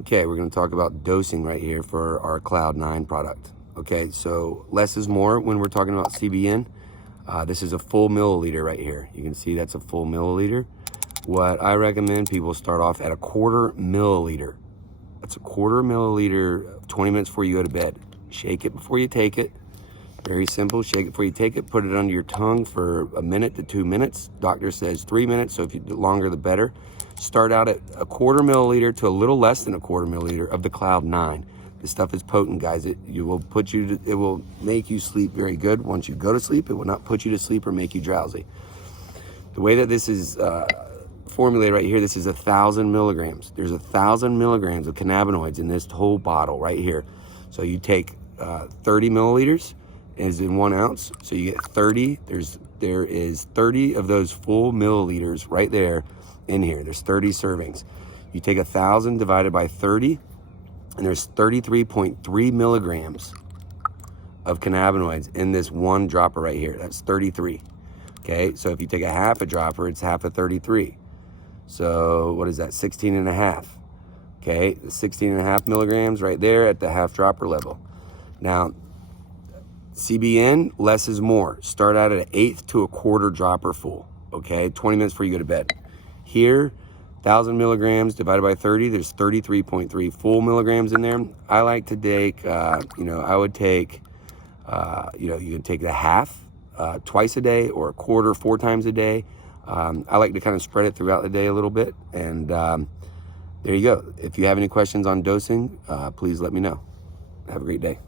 Okay, we're going to talk about dosing right here for our Cloud9 product. Okay, so less is more when we're talking about CBN. This is a full milliliter right here. You can see that's a full milliliter. What I recommend, people start off at a quarter milliliter. That's a quarter milliliter, 20 minutes before you go to bed. Shake it before you take it. Very simple. Shake it before you take it. Put it under your tongue for 1 to 2 minutes. Doctor says 3 minutes, so if you do longer, the better. Start out at a quarter milliliter to a little less than a quarter milliliter of the Cloud9. This stuff is potent, guys. It will make you sleep very good. Once you go to sleep, it will not put you to sleep or make you drowsy. The way that this is formulated right here, this is 1,000 milligrams. There's 1,000 milligrams of cannabinoids in this whole bottle right here. So you take 30 milliliters is in 1 ounce. So you get 30. There is 30 of those full milliliters right there in here. There's 30 servings. You take 1,000 divided by 30, and there's 33.3 milligrams of cannabinoids in this one dropper right here. That's 33. Okay, so if you take a half a dropper, it's half of 33. So what is that? 16 and a half. Okay, 16 and a half milligrams right there at the half dropper level. Now, CBN, less is more. Start out at an 1/8 to a quarter dropper full. Okay, 20 minutes before you go to bed. Here, 1,000 milligrams divided by 30, there's 33.3 full milligrams in there. I like to take, I would take, you can take the half twice a day or a quarter 4 times a day. I like to kind of spread it throughout the day a little bit. And there you go. If you have any questions on dosing, please let me know. Have a great day.